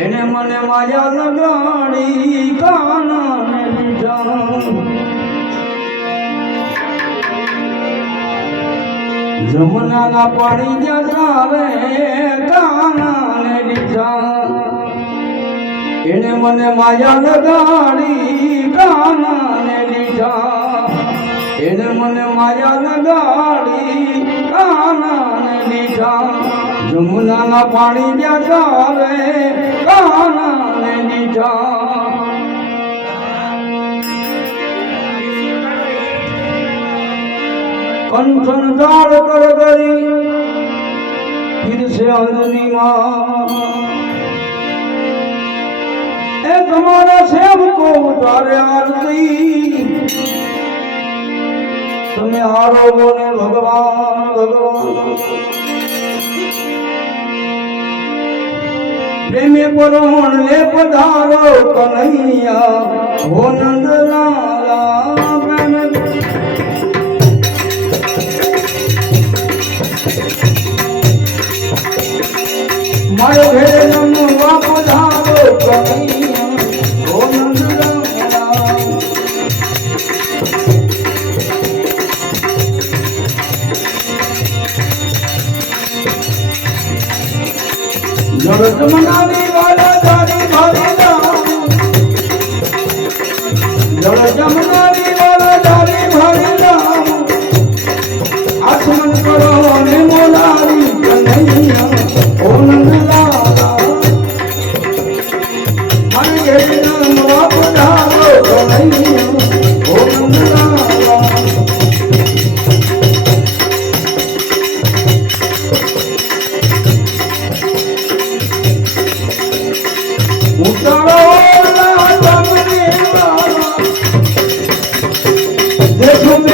એને મને માયા લગાડી કાનાને જમુના ના પડી જતા રે કાનાને લીધા. એને મને માયા લગાડી કાનાને લીધા. એને મને માયા લગાડી કાનાને લીધા. જમુનાના પાણી જતા રે કાનાને દીધા કંઠન જાળ કર ગરી ફિર અરની માં એ તમારા સેવકો ઉતારે આરતી તમે આરોગો ને ભગવાન ભગવાન. પ્રેમે પરોણ લે પધારો કનૈયા, હો નંદલાલા પ્રેમે મારો ઘેર નમવા પધારો કનૈયા. મનાવી જળ જમનારી દેખો મેરી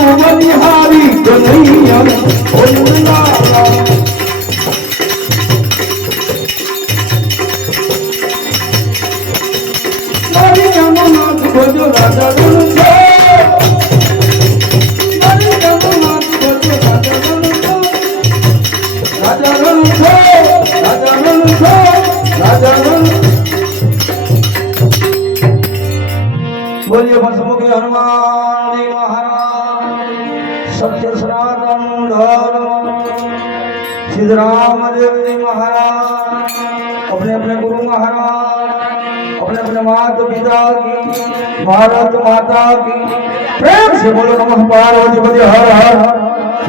मोगनिहारी कन्हैया भोला हरि अमरनाथ સનાતન ધર્મ सिद्धराम देव जी महाराज अपने अपने गुरु महाराज अपने अपने माता पिता की भारत माता की प्रेम से बोलो नमः पार्वती पति हर हर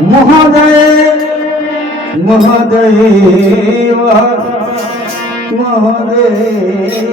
महादेव महादेव हर महादेव